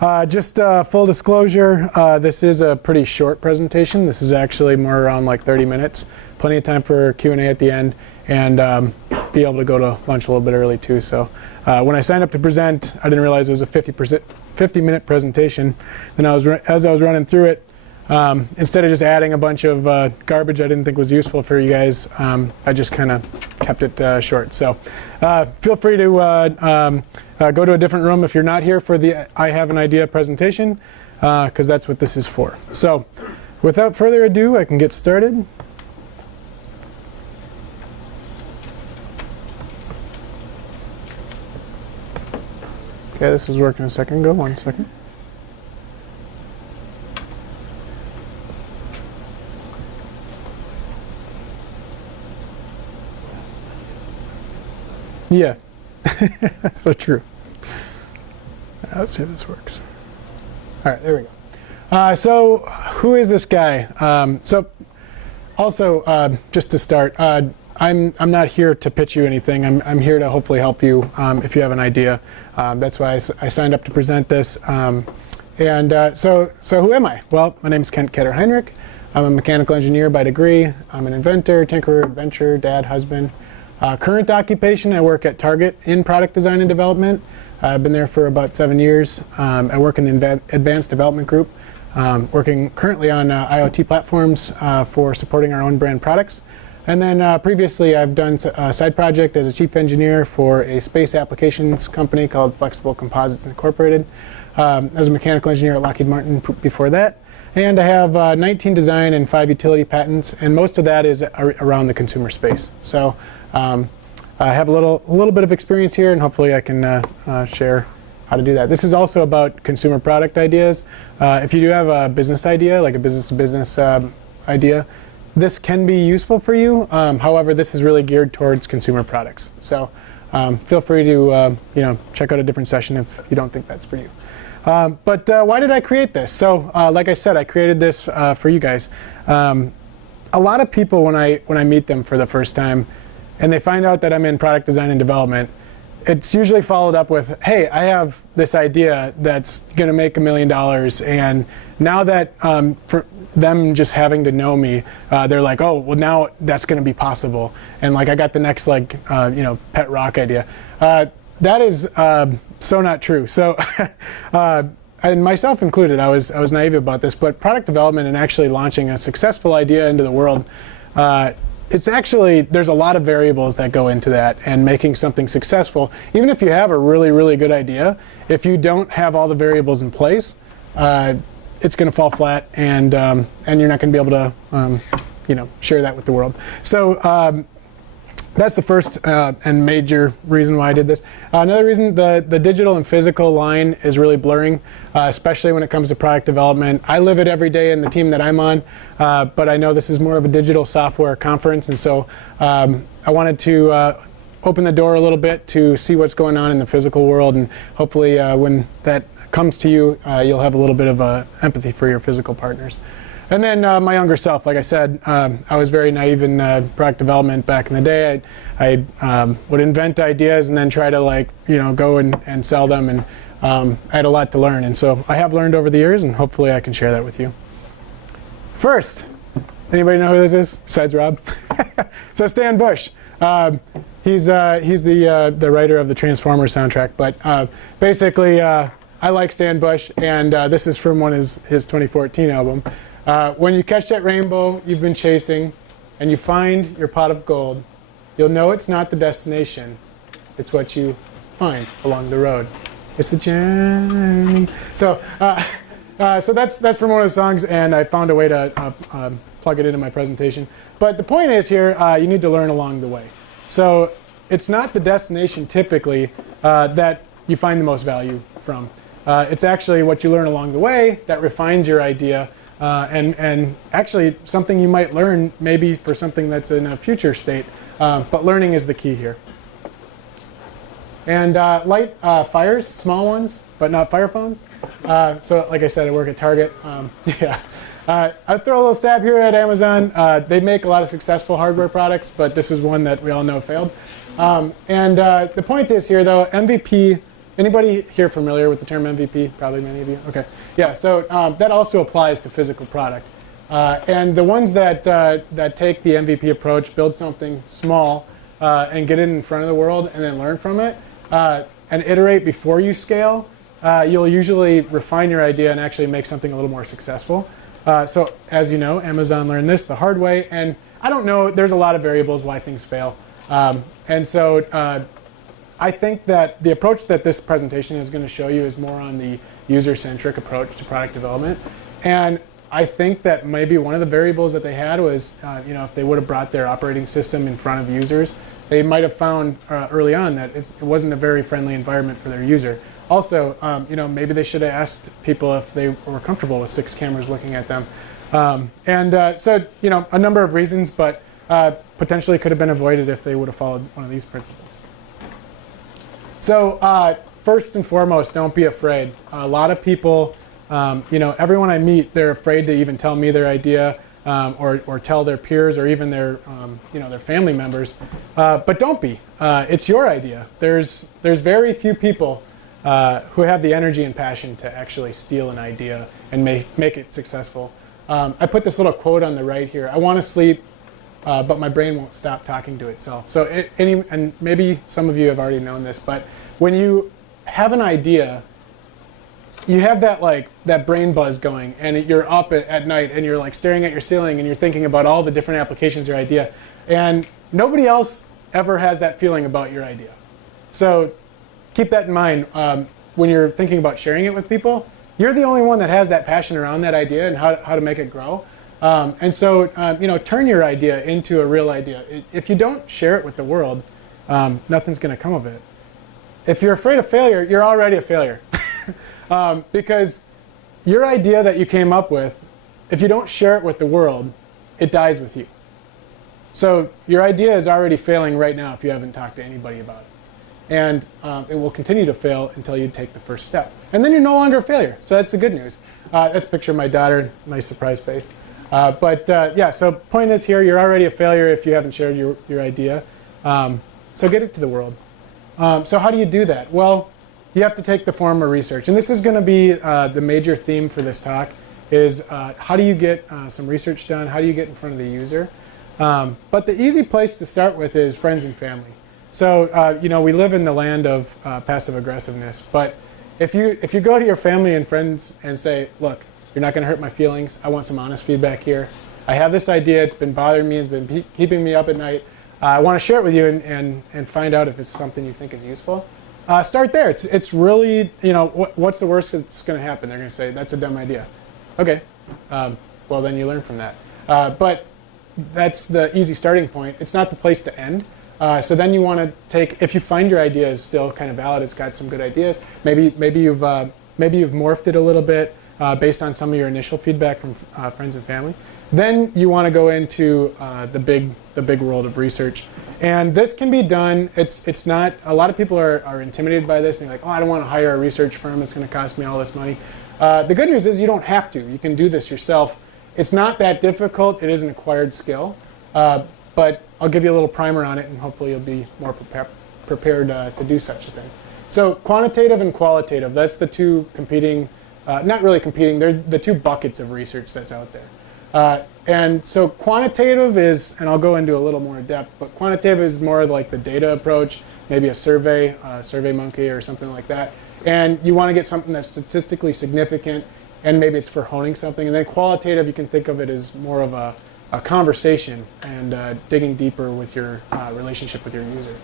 Just full disclosure, this is a pretty short presentation. This is actually more around like 30 minutes. Plenty of time for Q&A at the end, and be able to go to lunch a little bit early too. So when I signed up to present, I didn't realize it was a 50-minute presentation. Then as I was running through it, instead of just adding a bunch of garbage I didn't think was useful for you guys, I just kind of kept it short. So feel free to go to a different room if you're not here for the I Have an Idea presentation, because that's what this is for. So without further ado, I can get started. Okay, this was working a second ago. 1 second. Yeah, that's so true. Let's see if this works. All right, there we go. So who is this guy? Just to start, I'm not here to pitch you anything. I'm here to hopefully help you if you have an idea. That's why I signed up to present this. So who am I? Well, my name is Kent Ketter-Heinrich. I'm a mechanical engineer by degree. I'm an inventor, tinkerer, adventurer, dad, husband. Current occupation, I work at Target in product design and development. I've been there for about 7 years. I work in the advanced development group, working currently on IoT platforms for supporting our own brand products. And then previously I've done a side project as a chief engineer for a space applications company called Flexible Composites Incorporated. I was a mechanical engineer at Lockheed Martin before that. And I have 19 design and 5 utility patents, and most of that is around the consumer space. So I have a little bit of experience here, and hopefully I can share how to do that. This is also about consumer product ideas. If you do have a business idea, like a business-to-business idea, this can be useful for you. However, this is really geared towards consumer products. So feel free to check out a different session if you don't think that's for you. But why did I create this? So like I said, I created this for you guys. A lot of people, when I meet them for the first time, and they find out that I'm in product design and development, it's usually followed up with, hey, I have this idea that's going to make $1 million. And now that for them just having to know me, they're like, oh, well, now that's going to be possible. And like I got the next pet rock idea. That is so not true. So, and myself included, I was naive about this, but product development and actually launching a successful idea into the world, it's actually, there's a lot of variables that go into that and making something successful. Even if you have a really, really good idea, if you don't have all the variables in place, it's going to fall flat, and you're not going to be able to share that with the world. So that's the first and major reason why I did this. Another reason, the digital and physical line is really blurring, especially when it comes to product development. I live it every day in the team that I'm on, but I know this is more of a digital software conference, and so I wanted to open the door a little bit to see what's going on in the physical world, and hopefully when that comes to you, you'll have a little bit of empathy for your physical partners. And then my younger self, like I said, I was very naive in product development back in the day. I would invent ideas and then try to go and sell them, and I had a lot to learn. And so I have learned over the years, and hopefully I can share that with you. First, anybody know who this is besides Rob? So Stan Bush. He's the writer of the Transformers soundtrack, but basically I like Stan Bush, and this is from his 2014 album. When you catch that rainbow you've been chasing and you find your pot of gold, you'll know it's not the destination, it's what you find along the road. It's the journey. So that's from one of the songs, and I found a way to plug it into my presentation. But the point is here, you need to learn along the way. So it's not the destination typically that you find the most value from. It's actually what you learn along the way that refines your idea. And actually something you might learn maybe for something that's in a future state, but learning is the key here. And light fires, small ones, but not fire phones. So like I said, I work at Target. I throw a little stab here at Amazon. They make a lot of successful hardware products, but this was one that we all know failed. The point is here, though, MVP Anybody here familiar with the term MVP? Probably many of you. Okay. Yeah. So that also applies to physical product. And the ones that take the MVP approach, build something small, and get it in front of the world, and then learn from it, and iterate before you scale, you'll usually refine your idea and actually make something a little more successful. So as you know, Amazon learned this the hard way, and I don't know, there's a lot of variables why things fail. And so I think that the approach that this presentation is going to show you is more on the user-centric approach to product development. And I think that maybe one of the variables that they had was, if they would have brought their operating system in front of users, they might have found early on that it wasn't a very friendly environment for their user. Also, maybe they should have asked people if they were comfortable with 6 cameras looking at them. So, a number of reasons, but potentially could have been avoided if they would have followed one of these principles. So, first and foremost, don't be afraid. A lot of people, everyone I meet, they're afraid to even tell me their idea or tell their peers or even their family members. But don't be. It's your idea. There's very few people who have the energy and passion to actually steal an idea and make it successful. I put this little quote on the right here. I want to sleep, but my brain won't stop talking to itself. So, and maybe some of you have already known this, but when you have an idea, you have that brain buzz going, and you're up at night, and you're staring at your ceiling, and you're thinking about all the different applications of your idea, and nobody else ever has that feeling about your idea. So keep that in mind when you're thinking about sharing it with people. You're the only one that has that passion around that idea and how to make it grow. And so, turn your idea into a real idea. If you don't share it with the world, nothing's going to come of it. If you're afraid of failure, you're already a failure. Because your idea that you came up with, if you don't share it with the world, it dies with you. So your idea is already failing right now if you haven't talked to anybody about it. And it will continue to fail until you take the first step. And then you're no longer a failure. So that's the good news. That's a picture of my daughter. Nice surprise face. So point is here, you're already a failure if you haven't shared your idea. So get it to the world. So how do you do that? Well, you have to take the form of research. And this is going to be the major theme for this talk, is how do you get some research done? How do you get in front of the user? But the easy place to start with is friends and family. So, we live in the land of passive aggressiveness. But if you go to your family and friends and say, look, you're not going to hurt my feelings. I want some honest feedback here. I have this idea. It's been bothering me. It's been keeping me up at night. I want to share it with you and find out if it's something you think is useful. Start there. It's really, what's the worst that's going to happen? They're going to say, that's a dumb idea. Okay. Well, then you learn from that. But that's the easy starting point. It's not the place to end. So then you want to take, if you find your idea is still kind of valid, it's got some good ideas, maybe you've morphed it a little bit based on some of your initial feedback from friends and family. Then you want to go into the big world of research. And this can be done. It's not, a lot of people are intimidated by this. And they're like, oh, I don't want to hire a research firm. It's going to cost me all this money. The good news is you don't have to. You can do this yourself. It's not that difficult. It is an acquired skill. But I'll give you a little primer on it, and hopefully you'll be more prepared to do such a thing. So quantitative and qualitative, that's the two competing, not really competing, they're the two buckets of research that's out there. And so quantitative is, and I'll go into a little more depth, but quantitative is more like the data approach, maybe a survey, SurveyMonkey or something like that. And you want to get something that's statistically significant, and maybe it's for honing something. And then qualitative, you can think of it as more of a conversation and digging deeper with your relationship with your user.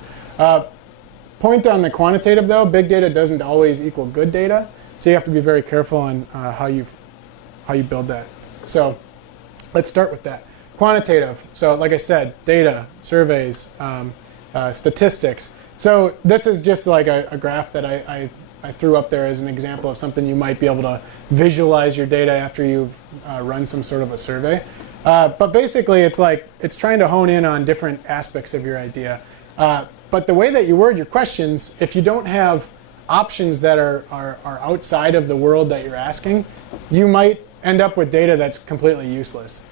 Point on the quantitative though, big data doesn't always equal good data, so you have to be very careful on how you build that. So let's start with that. Quantitative, so like I said, data, surveys, statistics. So this is just like a graph that I threw up there as an example of something you might be able to visualize your data after you've run some sort of a survey. But basically, it's trying to hone in on different aspects of your idea. But the way that you word your questions, if you don't have options that are outside of the world that you're asking, you might end up with data that's completely useless.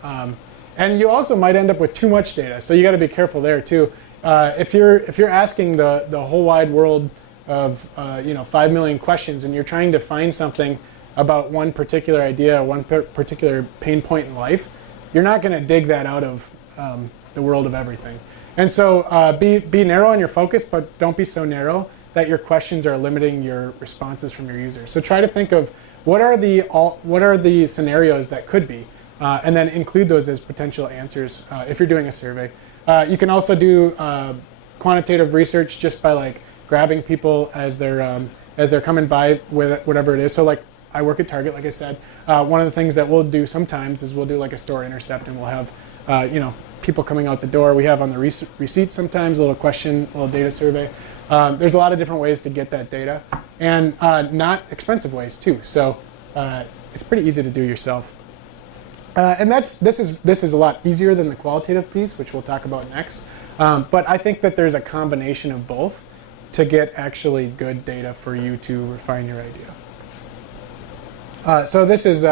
And you also might end up with too much data. So you got to be careful there too. If you're asking the whole wide world of 5 million questions, and you're trying to find something about one particular idea, one particular pain point in life, you're not going to dig that out of the world of everything. And so be narrow on your focus, but don't be so narrow that your questions are limiting your responses from your users. So try to think of what are the scenarios that could be, and then include those as potential answers if you're doing a survey. You can also do quantitative research just by like grabbing people as they're coming by with whatever it is. So like I work at Target, like I said. One of the things that we'll do sometimes is we'll do like a store intercept, and we'll have people coming out the door. We have on the receipt sometimes a little question, a little data survey. There's a lot of different ways to get that data, and not expensive ways too. So it's pretty easy to do yourself. And this is a lot easier than the qualitative piece, which we'll talk about next. But I think that there's a combination of both to get actually good data for you to refine your idea. So this is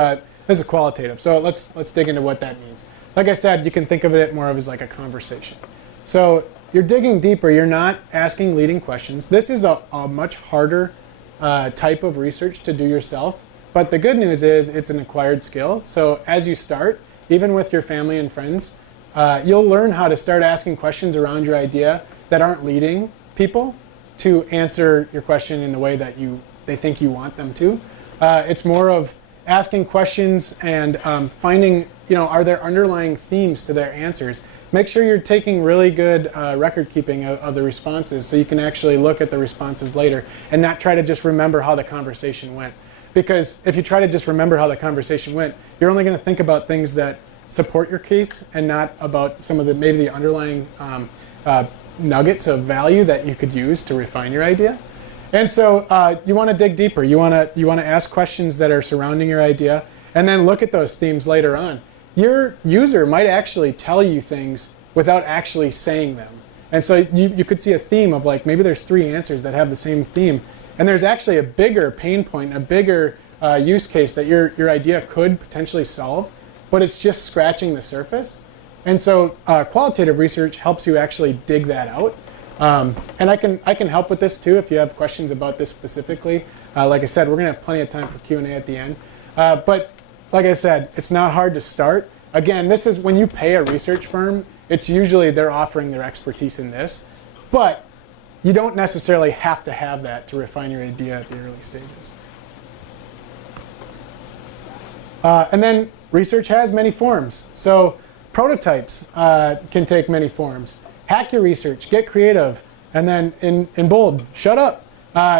qualitative. So let's dig into what that means. Like I said, you can think of it more of as like a conversation. So you're digging deeper. You're not asking leading questions. This is a much harder type of research to do yourself. But the good news is it's an acquired skill. So as you start, even with your family and friends, you'll learn how to start asking questions around your idea that aren't leading people to answer your question in the way that they think you want them to. It's more of asking questions and finding, are there underlying themes to their answers? Make sure you're taking really good record keeping of the responses so you can actually look at the responses later and not try to just remember how the conversation went. Because if you try to just remember how the conversation went, you're only going to think about things that support your case and not about some of maybe the underlying nuggets of value that you could use to refine your idea. And so you want to dig deeper. You want to ask questions that are surrounding your idea, and then look at those themes later on. Your user might actually tell you things without actually saying them. And so you could see a theme of like maybe there's 3 answers that have the same theme, and there's actually a bigger pain point, a bigger use case that your idea could potentially solve, but it's just scratching the surface. And so qualitative research helps you actually dig that out. And I can help with this too if you have questions about this specifically. Like I said, we're going to have plenty of time for Q&A at the end. But like I said, it's not hard to start. Again, this is when you pay a research firm, it's usually they're offering their expertise in this. But you don't necessarily have to have that to refine your idea at the early stages. And then research has many forms. So prototypes can take many forms. Hack your research, get creative, and then in bold, shut up.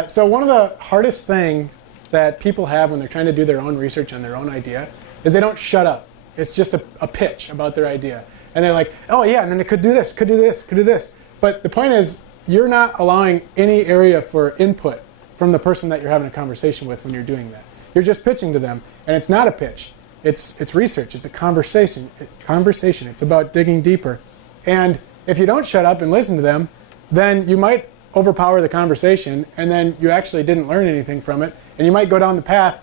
So one of the hardest things that people have when they're trying to do their own research on their own idea is they don't shut up. It's just a pitch about their idea. And they're like, oh yeah, and then it could do this, could do this, could do this. But the point is, you're not allowing any area for input from the person that you're having a conversation with when you're doing that. You're just pitching to them, and it's not a pitch. It's research. It's a conversation. It's about digging deeper. And if you don't shut up and listen to them, then you might overpower the conversation, and then you actually didn't learn anything from it, and you might go down the path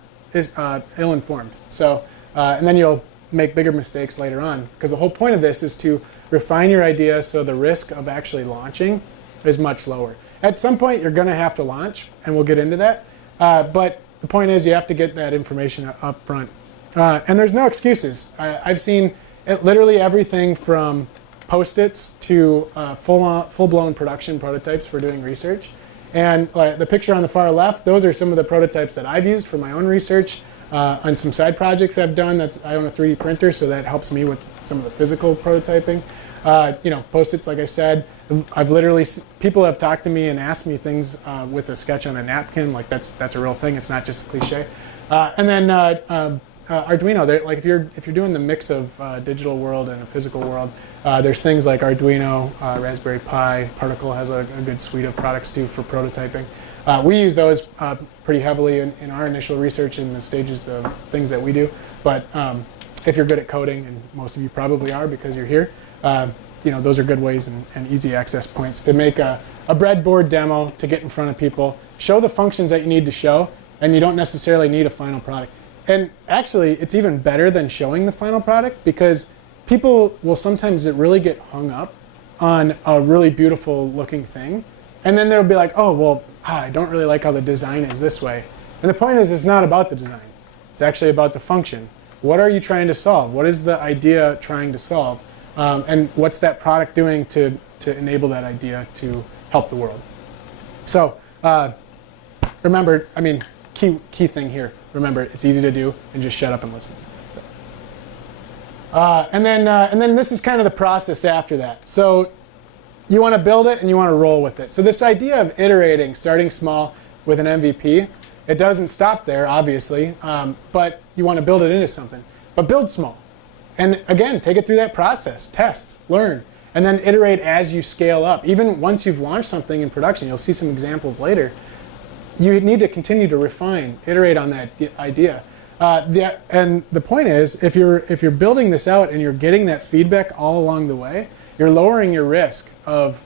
ill-informed. So, and then you'll make bigger mistakes later on, because the whole point of this is to refine your idea so the risk of actually launching is much lower. At some point, you're going to have to launch, and we'll get into that. But the point is, you have to get that information up front. And there's no excuses. I've seen literally everything from Post-its to full-blown production prototypes for doing research. And the picture on the far left, those are some of the prototypes that I've used for my own research on some side projects I've done. I own a 3D printer, so that helps me with some of the physical prototyping. Post-its, like I said, people have talked to me and asked me things with a sketch on a napkin, like that's a real thing. It's not just a cliche. And then Arduino, like if you're doing the mix of digital world and a physical world, there's things like Arduino, Raspberry Pi. Particle has a good suite of products too for prototyping. We use those pretty heavily in our initial research in the stages of things that we do. But if you're good at coding, and most of you probably are because you're here, those are good ways and easy access points to make a breadboard demo to get in front of people, show the functions that you need to show, and you don't necessarily need a final product. And actually, it's even better than showing the final product because people will sometimes really get hung up on a really beautiful looking thing. And then they'll be like, oh, well, I don't really like how the design is this way. And the point is, it's not about the design. It's actually about the function. What are you trying to solve? What is the idea trying to solve? And what's that product doing to enable that idea to help the world? So remember, I mean, key thing here, remember, it's easy to do, and just shut up and listen. So, and then this is kind of the process after that. So you want to build it and you want to roll with it. So this idea of iterating, starting small with an MVP, it doesn't stop there, obviously, but you want to build it into something. But build small. And again, take it through that process, test, learn, and then iterate as you scale up. Even once you've launched something in production, you'll see some examples later, you need to continue to refine, iterate on that idea. And the point is, if you're building this out and you're getting that feedback all along the way, you're lowering your risk of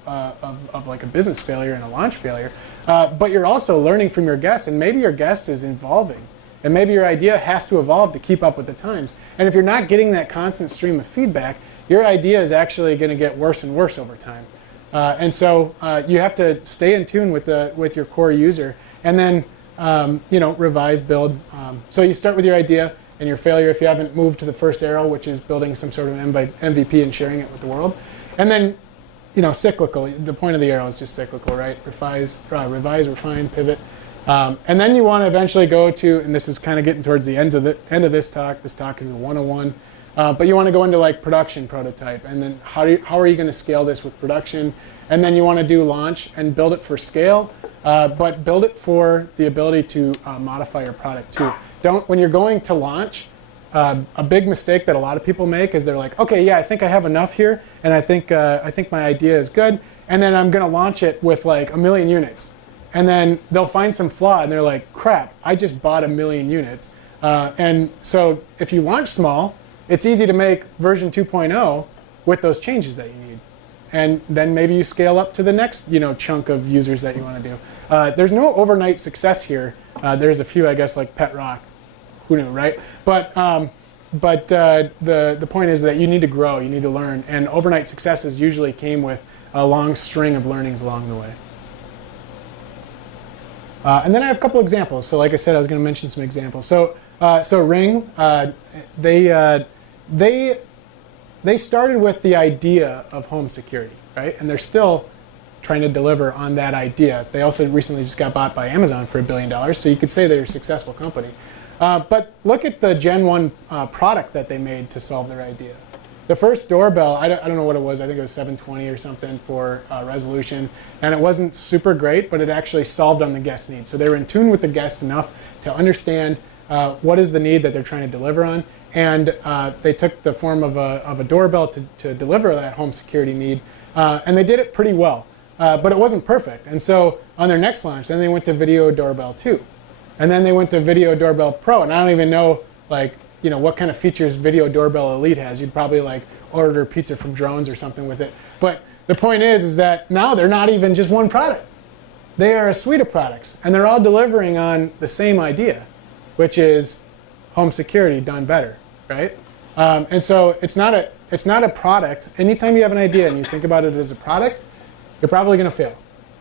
like a business failure and a launch failure. But you're also learning from your guest, and maybe your guest is evolving. And maybe your idea has to evolve to keep up with the times. And if you're not getting that constant stream of feedback, your idea is actually going to get worse and worse over time. And so you have to stay in tune with your core user, and then revise, build. So you start with your idea and your failure if you haven't moved to the first arrow, which is building some sort of MVP and sharing it with the world. And then cyclical. The point of the arrow is just cyclical, right? Revise, refine, pivot. And then you want to eventually go to, and this is kind of getting towards the end of this talk. This talk is a 101. But you want to go into like production prototype, and then how are you going to scale this with production? And then you want to do launch and build it for scale, but build it for the ability to modify your product too. When you're going to launch, a big mistake that a lot of people make is they're like, okay, yeah, I think I have enough here, and I think my idea is good, and then I'm going to launch it with like 1 million units. And then they'll find some flaw, and they're like, crap, I just bought 1 million units. And so if you launch small, it's easy to make version 2.0 with those changes that you need. And then maybe you scale up to the next chunk of users that you want to do. There's no overnight success here. There's a few, I guess, like Pet Rock. Who knew, right? But the point is that you need to grow, you need to learn. And overnight successes usually came with a long string of learnings along the way. And then I have a couple examples. So like I said, I was going to mention some examples. So Ring, they started with the idea of home security, right? And they're still trying to deliver on that idea. They also recently just got bought by Amazon for $1 billion, so you could say they're a successful company. But look at the Gen 1 product that they made to solve their idea. The first doorbell, I don't know what it was, I think it was 720 or something for resolution, and it wasn't super great, but it actually solved on the guest need. So they were in tune with the guest enough to understand what is the need that they're trying to deliver on, and they took the form of a doorbell to deliver that home security need, and they did it pretty well, but it wasn't perfect. And so on their next launch, then they went to Video Doorbell 2, and then they went to Video Doorbell Pro, and I don't even know what kind of features Video Doorbell Elite has. You'd probably like order pizza from drones or something with it. But the point is that now they're not even just one product. They are a suite of products, and they're all delivering on the same idea, which is home security done better, right? And so it's not a product. Anytime you have an idea and you think about it as a product, you're probably going to fail.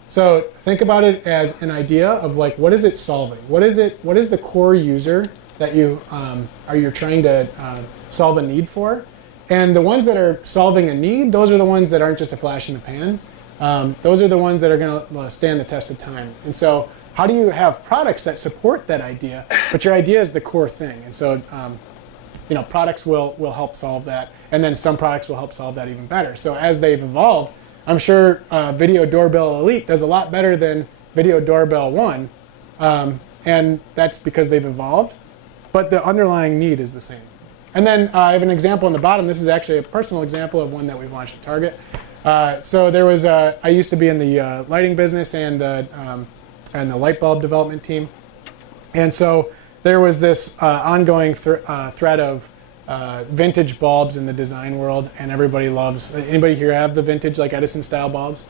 So think about it as an idea of like, what is it solving? What is the core user that you're trying to solve a need for? And the ones that are solving a need, those are the ones that aren't just a flash in the pan. Those are the ones that are going to stand the test of time. And so how do you have products that support that idea, but your idea is the core thing? And so products will help solve that, and then some products will help solve that even better. So as they've evolved, I'm sure Video Doorbell Elite does a lot better than Video Doorbell 1, and that's because they've evolved, but the underlying need is the same. And then I have an example on the bottom. This is actually a personal example of one that we've launched at Target. So there was I used to be in the lighting business and the light bulb development team, and so there was this ongoing thread of vintage bulbs in the design world, and everybody loves. Anybody here have the vintage like Edison style bulbs?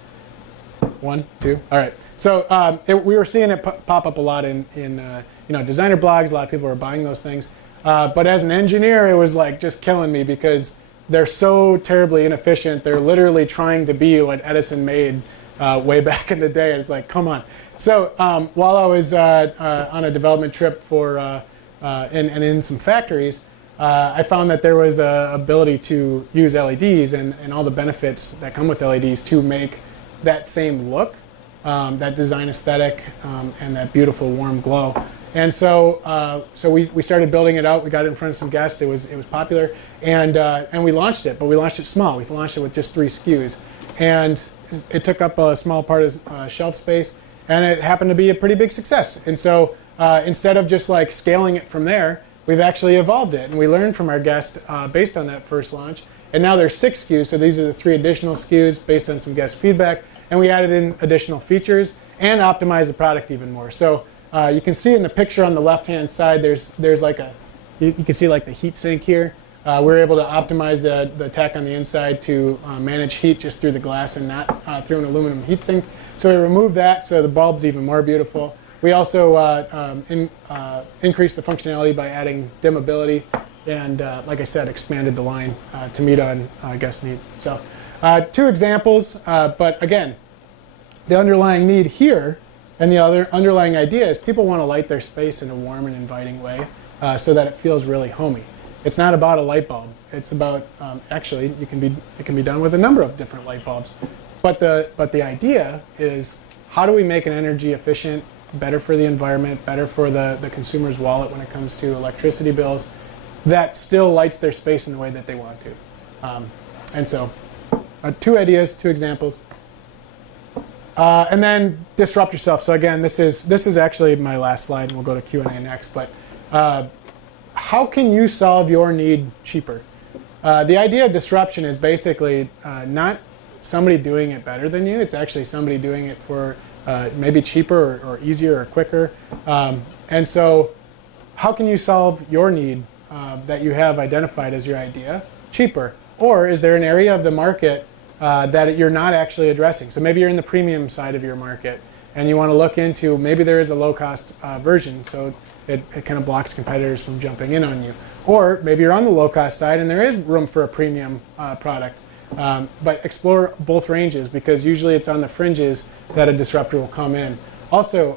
1, 2, all right. So we were seeing it pop up a lot in designer blogs. A lot of people were buying those things. But as an engineer, it was like just killing me because they're so terribly inefficient. They're literally trying to be what Edison made way back in the day. It's like, come on. So while I was on a development trip for and in some factories, I found that there was an ability to use LEDs and all the benefits that come with LEDs to make that same look, that design aesthetic, and that beautiful warm glow. And so we started building it out. We got it in front of some guests. It was popular, and we launched it. But we launched it small. We launched it with just 3 SKUs, and it took up a small part of shelf space, and it happened to be a pretty big success. And so instead of just like scaling it from there, we've actually evolved it, and we learned from our guest based on that first launch. And now there's 6 SKUs, so these are the 3 additional SKUs based on some guest feedback, and we added in additional features and optimized the product even more. So you can see in the picture on the left-hand side, there's like you can see like the heat sink here. We're able to optimize the tech on the inside to manage heat just through the glass and not through an aluminum heat sink. So we removed that, so the bulb's even more beautiful. We also increased the functionality by adding dimmability, and like I said, expanded the line to meet on guest need. So 2 examples, but again, the underlying need here and the other underlying idea is people want to light their space in a warm and inviting way so that it feels really homey. It's not about a light bulb. It's about actually it can be done with a number of different light bulbs. But the idea is, how do we make an energy efficient, better for the environment, better for the consumer's wallet when it comes to electricity bills, that still lights their space in the way that they want to. And so 2 ideas, 2 examples. And then disrupt yourself. So again, this is actually my last slide, and we'll go to Q&A next. But how can you solve your need cheaper? The idea of disruption is basically not somebody doing it better than you. It's actually somebody doing it for maybe cheaper or easier or quicker. And so how can you solve your need that you have identified as your idea cheaper? Or is there an area of the market that you're not actually addressing? So maybe you're in the premium side of your market, and you want to look into, maybe there is a low-cost version, so it kind of blocks competitors from jumping in on you. Or maybe you're on the low-cost side, and there is room for a premium product. But explore both ranges, because usually it's on the fringes that a disruptor will come in. Also,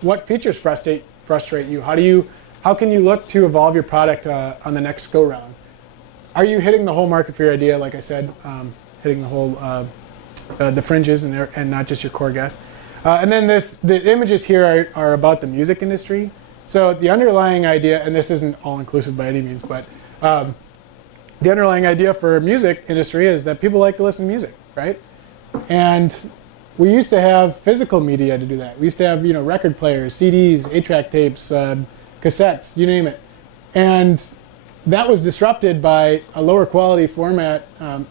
what features frustrate you? How can you look to evolve your product on the next go-round? Are you hitting the whole market for your idea, like I said, hitting the whole the fringes and not just your core guests? And then the images here are about the music industry. So the underlying idea, and this isn't all-inclusive by any means, but the underlying idea for music industry is that people like to listen to music, right? And we used to have physical media to do that. We used to have record players, CDs, 8-track tapes, cassettes, you name it. And that was disrupted by a lower quality format.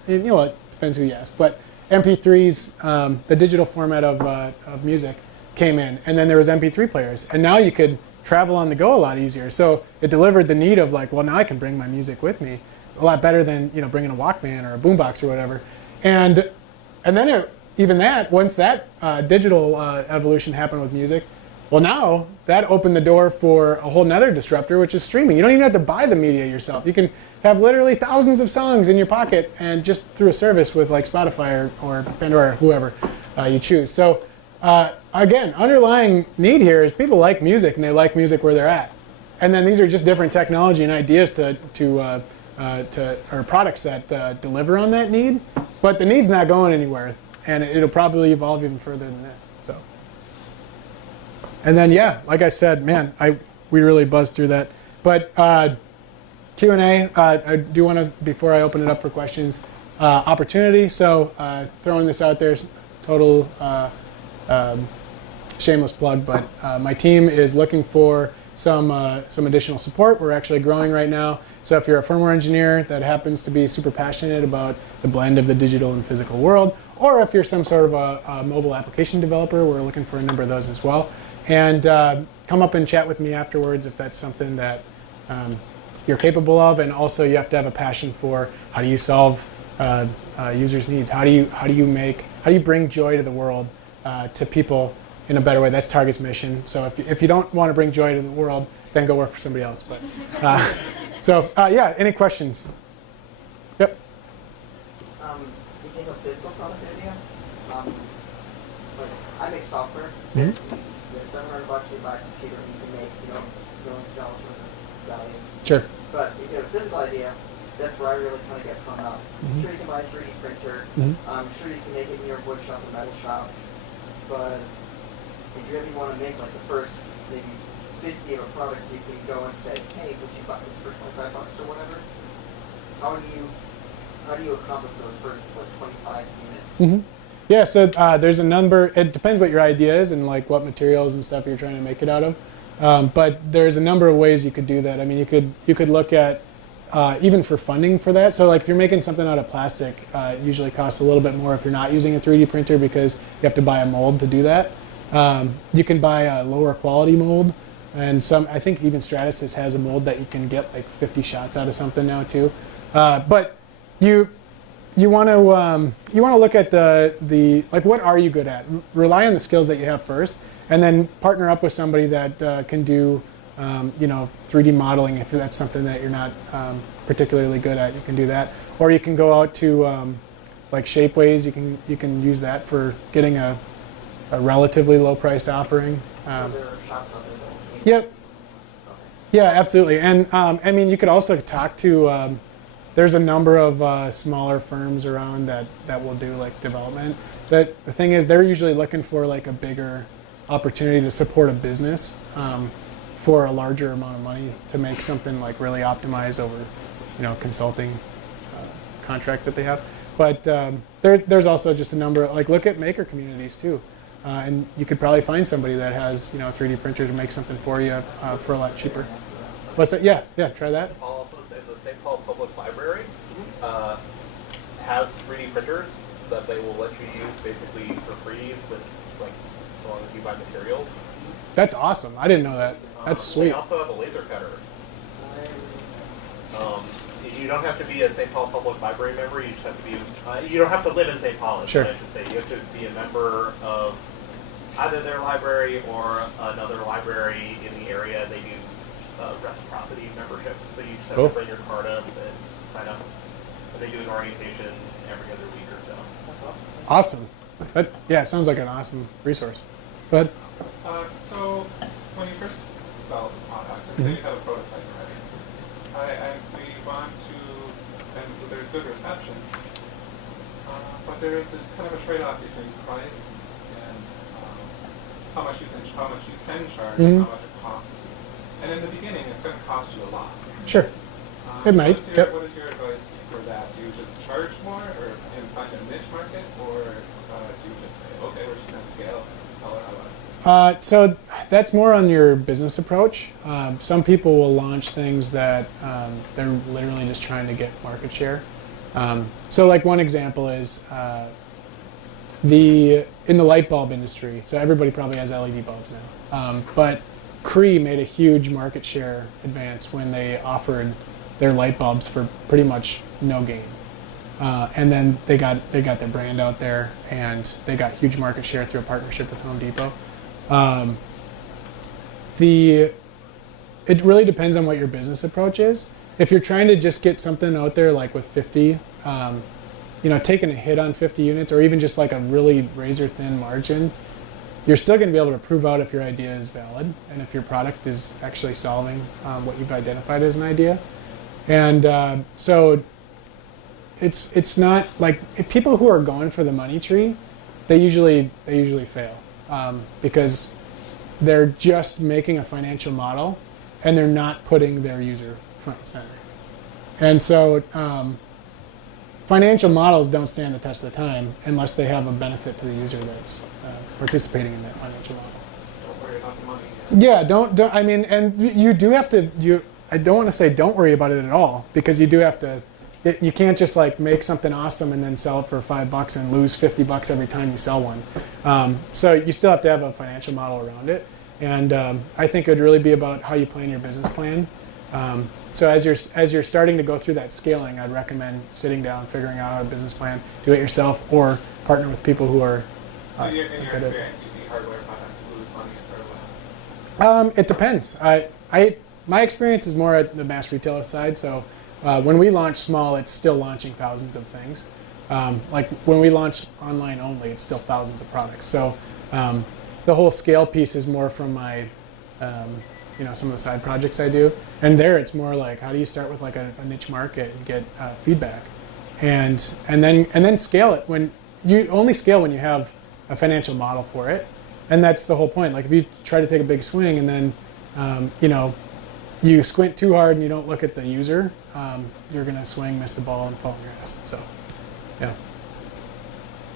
It depends who you ask, but MP3s, the digital format of music, came in, and then there was MP3 players, and now you could travel on the go a lot easier. So it delivered the need of like, well, now I can bring my music with me a lot better than bringing a Walkman or a boombox or whatever. And then once that digital evolution happened with music, well, now that opened the door for a whole nother disruptor, which is streaming. You don't even have to buy the media yourself. You can have literally thousands of songs in your pocket, and just through a service with like Spotify or Pandora or whoever you choose. So again, underlying need here is people like music, and they like music where they're at. And then these are just different technology and ideas or products that deliver on that need. But the need's not going anywhere, and it'll probably evolve even further than this. So. And then, yeah, like I said, man, we really buzzed through that. But Q&A, I do want to, before I open it up for questions, opportunity. So throwing this out there, total shameless plug, but my team is looking for some additional support. We're actually growing right now. So if you're a firmware engineer that happens to be super passionate about the blend of the digital and physical world, or if you're some sort of a mobile application developer, we're looking for a number of those as well. And come up and chat with me afterwards if that's something that you're capable of. And also, you have to have a passion for how do you solve users' needs? How do you bring joy to the world, to people in a better way? That's Target's mission. So if you don't want to bring joy to the world, then go work for somebody else. But yeah, any questions? Yep. You think of physical product idea? I make software. Basically, it's $700 you buy a computer and you can make, millions of dollars worth of value. Sure. But if you have a physical idea, that's where I really kind of get hung up. Sure, you can buy a 3D printer. Sure, you can make it in your wood shop or metal shop. But if you really want to make like the first maybe 50 of a product, so you can go and say, hey, would you buy this for $25 or whatever? How do you accomplish those first 25 units? Yeah, so there's a number. It depends what your idea is and like what materials and stuff you're trying to make it out of. But there's a number of ways you could do that. I mean, you could look at even for funding for that. So like if you're making something out of plastic, it usually costs a little bit more if you're not using a 3D printer because you have to buy a mold to do that. You can buy a lower quality mold, and I think even Stratasys has a mold that you can get like 50 shots out of something now too. But you want to look at the like what are you good at? Rely on the skills that you have first, and then partner up with somebody that can do 3D modeling if that's something that you're not particularly good at. You can do that, or you can go out to like Shapeways. You can use that for getting a relatively low priced offering. So there are shops out there that will. Yep. Okay. Yeah, absolutely. And I mean, you could also talk to. There's a number of smaller firms around that will do like development. The thing is, they're usually looking for like a bigger opportunity to support a business for a larger amount of money to make something like really optimized over, consulting contract that they have. But there's also just a number of, like look at maker communities too, and you could probably find somebody that has a 3D printer to make something for you for a lot cheaper. What's that? Yeah, try that. The St. Paul Public Library has 3D printers that they will let you use basically for free with so long as you buy materials. That's awesome. I didn't know that. That's sweet. They also have a laser cutter. You don't have to be a St. Paul Public Library member. You just have to be. You don't have to live in St. Paul. Sure. I should say you have to be a member of either their library or another library in the area. They do reciprocity memberships, so you just have to bring your card up and sign up. And they do an orientation every other week or so. That's awesome. That sounds like an awesome resource. Go ahead. So when you first develop a product, let's say you have a prototype already, we want to, and there's good reception, but there is kind of a trade-off between price and how much you can charge and how much it costs you. And in the beginning, it's going to cost you a lot. Sure. It might. What is your advice for that? Do you just charge more and find a niche market, or do you just say, okay, we're just going to scale? So that's more on your business approach. Some people will launch things that they're literally just trying to get market share. So like one example is in the light bulb industry. So everybody probably has LED bulbs now. But Cree made a huge market share advance when they offered their light bulbs for pretty much no gain. And then they got their brand out there, and they got huge market share through a partnership with Home Depot. It really depends on what your business approach is. If you're trying to just get something out there like with 50, taking a hit on 50 units or even just like a really razor thin margin, you're still going to be able to prove out if your idea is valid and if your product is actually solving what you've identified as an idea. And so it's not like if people who are going for the money tree, they usually fail. Because they're just making a financial model and they're not putting their user front and center. And so financial models don't stand the test of time unless they have a benefit to the user that's participating in that financial model. Don't worry about the money. Yeah, don't I mean, and you do have to, I don't want to say don't worry about it at all, because you do have to, you can't just like make something awesome and then sell it for $5 and lose $50 every time you sell one. So you still have to have a financial model around it. And I think it would really be about how you plan your business plan. So as you're starting to go through that scaling, I'd recommend sitting down, figuring out a business plan, do it yourself, or partner with people who are. So in your experience, you see hardware products lose money for a while? It depends. My experience is more at the mass retailer side. So when we launch small, it's still launching thousands of things. Like when we launch online only, it's still thousands of products. So The whole scale piece is more from my, some of the side projects I do. And there it's more like, how do you start with like a niche market and get feedback? And then scale it. When you only scale when you have a financial model for it. And that's the whole point. Like if you try to take a big swing and then, you squint too hard and you don't look at the user, you're going to swing, miss the ball, and fall on your ass. So, yeah.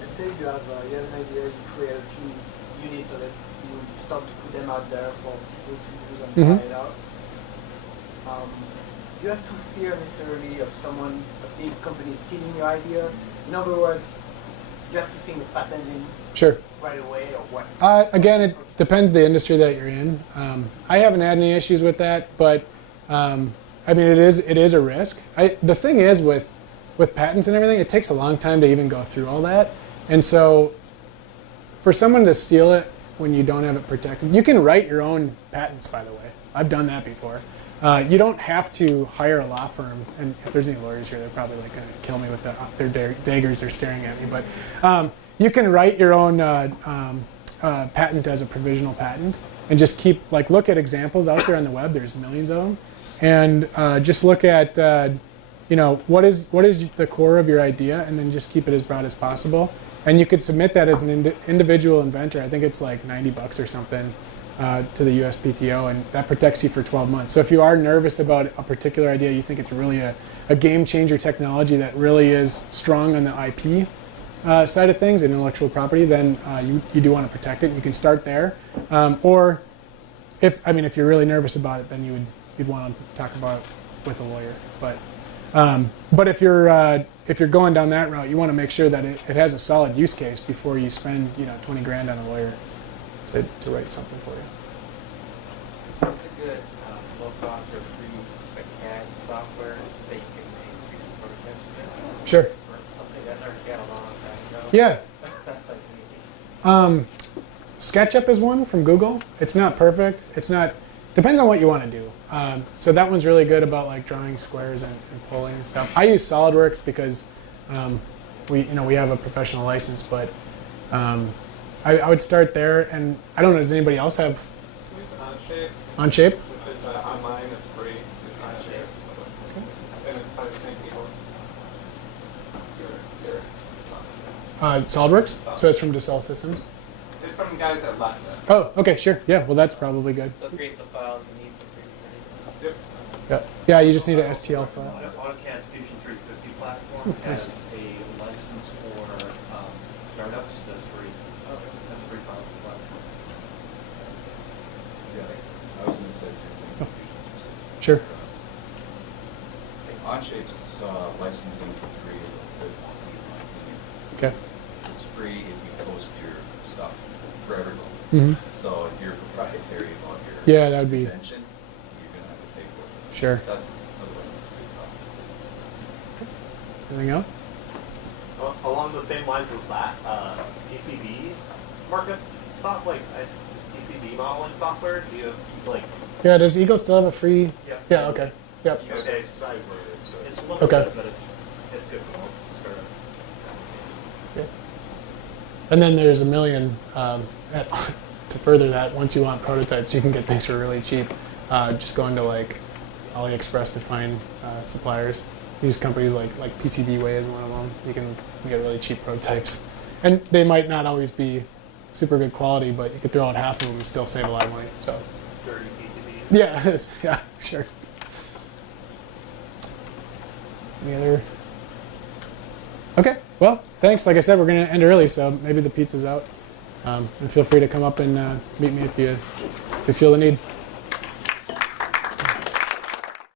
Let's say you have an idea, you create a few units so that you start to put them out there for people to use and try it out. You have to fear necessarily of someone, a big company stealing your idea. In other words, you have to think of patenting Sure. right away or what? Again, it depends the industry that you're in. I haven't had any issues with that, but it is a risk. The thing is with patents and everything, it takes a long time to even go through all that. And so for someone to steal it when you don't have it protected, you can write your own patents, by the way. I've done that before. You don't have to hire a law firm, and if there's any lawyers here, they're probably like going to kill me with their daggers. They're staring at me, but you can write your own patent as a provisional patent, and just look at examples out there on the web. There's millions of them, and just look at what is the core of your idea, and then just keep it as broad as possible. And you could submit that as an individual inventor. I think it's like $90 or something. To the USPTO, and that protects you for 12 months. So if you are nervous about a particular idea, you think it's really a game changer technology that really is strong on the IP side of things, intellectual property, then you do want to protect it. And you can start there, or if you're really nervous about it, then you'd want to talk about it with a lawyer. But if you're going down that route, you want to make sure that it has a solid use case before you spend 20 grand on a lawyer to write something for you. What's a good low-cost or free CAD software that you can make 3D prototypes with? Sure. Or something that never got a long time ago? Yeah. SketchUp is one from Google. It's not perfect. Depends on what you want to do. So that one's really good about like drawing squares and pulling and stuff. I use SolidWorks because we have a professional license, but I would start there, and I don't know, does anybody else have We use Onshape, Onshape? which is online, it's free. It's Onshape. And it's by the same people as SolidWorks? So it's from Dassault Systems? It's from guys that left it. Oh, okay, sure. Yeah, well, that's probably good. So it creates the files you need for 3D printing. Yep. Yeah, you just need an STL file. AutoCAD's Fusion 360 platform nice. has a license for startups that's free. That's a free file platform. Yeah, I was going to say the same thing. Sure. Onshape's licensing for free is a good one. Okay. It's free if you post your stuff for everyone. Mm-hmm. So if you're proprietary about your Yeah, that would be. invention, you're going to have to pay for it. Sure. That's otherwise it's free software. Anything else? Along the same lines as that, PCB market PCB modeling software. Do you like? Yeah, does Eagle still have a free? Yeah. Yeah, okay. Yep. Okay, It's size limited, so it's a little Okay. bit, but it's good for most startups. Yeah. And then there's a million, to further that, once you want prototypes, you can get things for really cheap. Just going to like AliExpress to find suppliers. Use companies like PCBWay is one of them. You can get really cheap prototypes. And they might not always be super good quality, but you could throw out half of them and still save a lot of money. So Dirty PCB. yeah, yeah, sure. Any other? Okay, well, thanks. Like I said, we're going to end early, so maybe the pizza's out. And feel free to come up and meet me if you feel the need.